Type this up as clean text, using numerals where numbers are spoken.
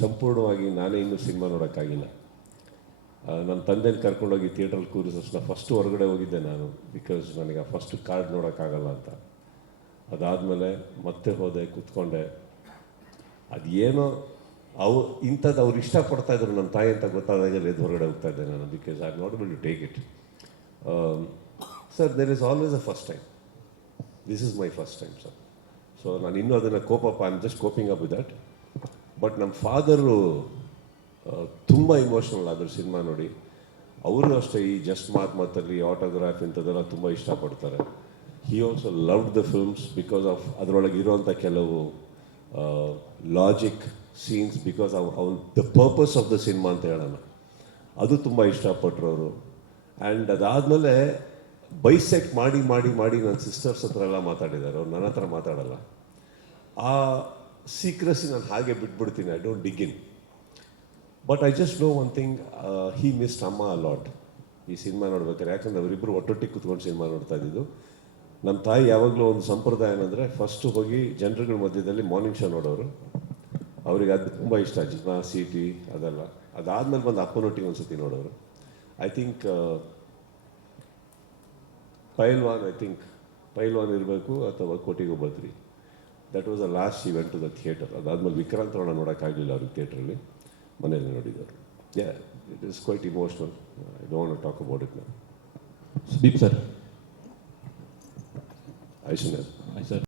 ಸಂಪೂರ್ಣವಾಗಿ ನಾನೇ ಇನ್ನೂ ಸಿನಿಮಾ ನೋಡೋಕ್ಕಾಗಿಲ್ಲ. ನನ್ನ ತಂದೆನ ಕರ್ಕೊಂಡೋಗಿ ಥಿಯೇಟ್ರಲ್ಲಿ ಕೂರಿದ ತಕ್ಷಣ ಫಸ್ಟು ಹೊರಗಡೆ ಹೋಗಿದ್ದೆ ನಾನು, ಬಿಕಾಸ್ ನನಗೆ ಆ ಫಸ್ಟ್ ಕಾರ್ಡ್ ನೋಡೋಕ್ಕಾಗಲ್ಲ ಅಂತ. ಅದಾದಮೇಲೆ ಮತ್ತೆ ಹೋದೆ, ಕೂತ್ಕೊಂಡೆ. ಅದೇನೋ ಇಂಥದ್ದು ಅವ್ರು ಇಷ್ಟಪಡ್ತಾಯಿದ್ರು ನನ್ನ ತಾಯಿ ಅಂತ ಗೊತ್ತಾದಾಗ ಎದ್ದು ಹೊರಗಡೆ ಹೋಗ್ತಾ ಇದ್ದೆ ನಾನು, because I am not able to take it. Sir, there is always a first time. This is my first time sir. So ನಾನು ಇನ್ನೂ ಅದನ್ನು I am just coping up with that. But ನಮ್ಮ ಫಾದರು ತುಂಬ emotional ಆದರು cinema ನೋಡಿ. ಅವರು ಅಷ್ಟೇ ಈ ಜಸ್ಟ್ ಮಾತಲ್ಲಿ ಆಟೋಗ್ರಾಫ್ ಇಂಥದ್ದೆಲ್ಲ ತುಂಬ ಇಷ್ಟಪಡ್ತಾರೆ. He also loved the films because of ಅದರೊಳಗೆ ಇರೋವಂಥ ಕೆಲವು ಲಾಜಿಕ್ ಸೀನ್ಸ್, ಬಿಕಾಸ್ ಅವ್ನು the purpose of the cinema ಅಂತ ಹೇಳೋಣ, ಅದು ತುಂಬ ಇಷ್ಟಪಟ್ಟರು ಅವರು. ಆ್ಯಂಡ್ ಅದಾದಮೇಲೆ ಬೈಸೆಕ್ಟ್ ಮಾಡಿ ಮಾಡಿ ಮಾಡಿ ನನ್ನ ಸಿಸ್ಟರ್ಸ್ ಹತ್ರ ಎಲ್ಲ ಮಾತಾಡಿದ್ದಾರೆ, ಅವ್ರು ನನ್ನ ಹತ್ರ ಮಾತಾಡಲ್ಲ. ಆ ಸೀಕ್ರೆಸಿ ನಾನು ಹಾಗೆ ಬಿಟ್ಬಿಡ್ತೀನಿ, I don't dig in. But I just know one thing, he missed amma a lot ಈ ಸಿನಿಮಾ ನೋಡ್ಬೇಕಾದ್ರೆ. ಯಾಕಂದ್ರೆ ಅವರಿಬ್ಬರು ಒಟ್ಟೊಟ್ಟಿಗೆ ಕುತ್ಕೊಂಡು ಸಿನಿಮಾ ನೋಡ್ತಾ ಇದ್ದಿದ್ದು. ನಮ್ಮ ತಾಯಿ ಯಾವಾಗಲೂ ಒಂದು ಸಂಪ್ರದಾಯ ಏನಂದರೆ, ಫಸ್ಟು ಹೋಗಿ ಜನರುಗಳ ಮಧ್ಯದಲ್ಲಿ ಮಾರ್ನಿಂಗ್ ಶೋ ನೋಡೋರು. ಅವ್ರಿಗೆ ಅದು ತುಂಬ ಇಷ್ಟ, ಜನ ಸಿಟಿ ಅದೆಲ್ಲ. ಅದಾದಮೇಲೆ ಬಂದು ಅಪ್ಪನೊಟ್ಟಿಗೆ ಒಂದು ಸತಿ ನೋಡೋರು. ಐ ಥಿಂಕ್ ಪೈಲ್ವಾನ್ ಇರಬೇಕು ಅಥವಾ ಕೋಟಿಗೂ ಬದ್ರಿ. That was the last event to the theatre. ಅದಾದಮೇಲೆ ವಿಕ್ರಾಂತ್ ರೋಣ ನೋಡೋಕ್ಕಾಗಲಿಲ್ಲ ಅವ್ರಿಗೆ ಥಿಯೇಟ್ರಲ್ಲಿ, ಮನೇಲಿ ನೋಡಿದ್ದಾರೆ. It is quite emotional. I don't want to talk about it now. Sudeep sir. ಆಯ್ತು ಸರ್.